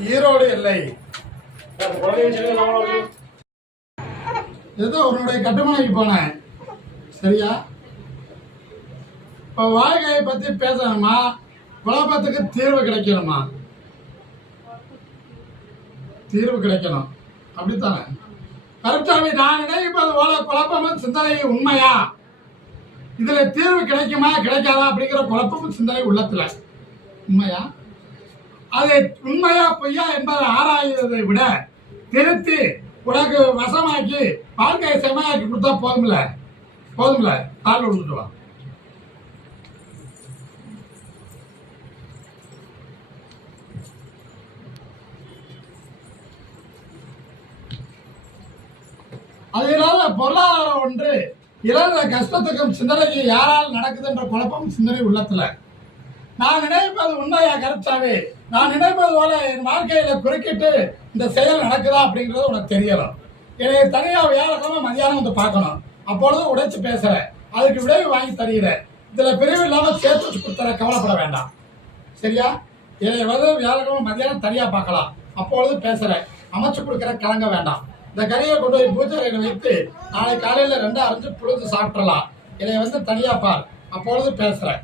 ஈரோடு எல்லை. அந்த ஏதோ உன்னுடைய கட்டுமனைக்கு போனேன். சரியா? இப்போ வாழ்க்கையை பற்றி பேசணுமா? குழப்பத்துக்கு தீர்வு கிடைக்கணுமா? தீர்வு கிடைக்கணும். அப்படித்தானே? கருத்தாவை நான் நினைப்பது போல குழப்பமும் சிந்தனை உண்மையா? இதுல தீர்வு கிடைக்குமா கிடைக்காதா அப்படிங்கிற குழப்பமும் சிந்தனை உள்ளத்துல. உண்மையா? அதை உண்மையா பொய்யா என்பதை ஆராய்வதை விட திருத்தி உனக்கு வசமாக்கி வாழ்க்கையை செமையாக்கி கொடுத்தா போதும்ல? போதும்ல? தாழ் விழுந்துட்டு வா. அதனால பொருளாதாரம் ஒன்று இழந்த கஷ்டத்துக்கும் சிந்தனைக்கு யாரால் நடக்குதுன்ற குழப்பம் சிந்தனை உள்ளத்துல. நான் நினைப்பது உண்மையா கருத்தாவே? நான் நினைப்பது போல என் வாழ்க்கையில குறுக்கிட்டு இந்த செயல் நடக்குதா அப்படிங்கிறது உனக்கு தெரியணும். என்னை தனியா வியாழக்கிழமை மதியானம் வந்து பார்க்கணும். அப்பொழுது உடைச்சு பேசுற. அதுக்கு விளைவு வாங்கி தருகிறேன் இதுல பிரிவு இல்லாம சேர்த்து வச்சு கொடுத்துற கவலைப்பட வேண்டாம். சரியா? என்னை வந்து வியாழக்கிழமை மதியானம் தனியா பார்க்கலாம். அப்பொழுது பேசுற. அமைச்சு கொடுக்குற கலங்க வேண்டாம். இந்த கறியை கொண்டு போய் பூஜை வைத்து நாளை காலையில ரெண்டு அரைஞ்சு புழுந்து சாப்பிட்றலாம் என்னை வந்து தனியா பார். அப்பொழுது பேசுறேன்